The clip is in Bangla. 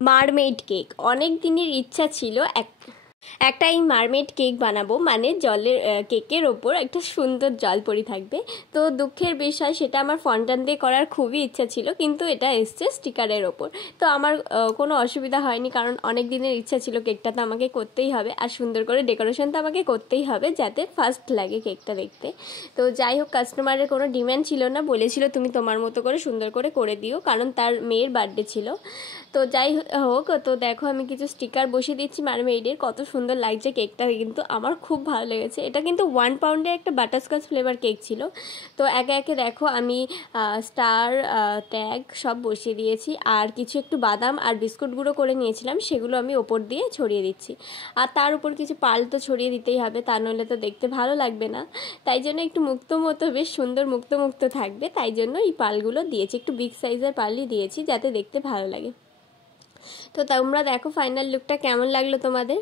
মারমেড কেক অনেক দিনের ইচ্ছা ছিল একটা এই মারমেড কেক বানাবো, মানে জলের কেকের ওপর একটা সুন্দর জল পড়ে থাকবে। তো দুঃখের বিষয় সেটা আমার ফন্টান দিয়ে করার খুবই ইচ্ছা ছিল, কিন্তু এটা এসছে স্টিকারের ওপর। তো আমার কোনো অসুবিধা হয়নি, কারণ অনেক দিনের ইচ্ছা ছিল, কেকটা তো আমাকে করতেই হবে আর সুন্দর করে ডেকোরেশন তো আমাকে করতেই হবে যাতে ফার্স্ট লাগে কেকটা দেখতে। তো যাই হোক, কাস্টমারের কোনো ডিম্যান্ড ছিল না, বলেছিল তুমি তোমার মতো করে সুন্দর করে দিও, কারণ তার মেয়ের বার্থডে ছিল। তো যাই হোক, তো দেখো আমি কিছু স্টিকার বসিয়ে দিচ্ছি মারমেডের, কত সুন্দর লাগছে কেকটা, কিন্তু আমার খুব ভালো লেগেছে। এটা কিন্তু 1 পাউন্ডের একটা বাটারস্কচ ফ্লেভার কেক ছিল। তো একে একে দেখো আমি স্টার ট্যাগ সব বসিয়ে দিয়েছি, আর কিছু একটু বাদাম আর বিস্কুট গুঁড়ো করে নিয়েছিলাম, সেগুলো আমি ওপর দিয়ে ছড়িয়ে দিচ্ছি। আর তার উপর কিছু পাল তো ছড়িয়ে দিতেই হবে, তা নইলে তো দেখতে ভালো লাগবে না। তাই জন্য একটু মুক্ত মতো, বেশ সুন্দর মুক্ত মুক্ত থাকবে, তাই জন্য এই পালগুলো দিয়েছি, একটু বিগ সাইজের পালই দিয়েছি যাতে দেখতে ভালো লাগে। তো তোমরা দেখো ফাইনাল লুকটা কেমন লাগলো তোমাদের।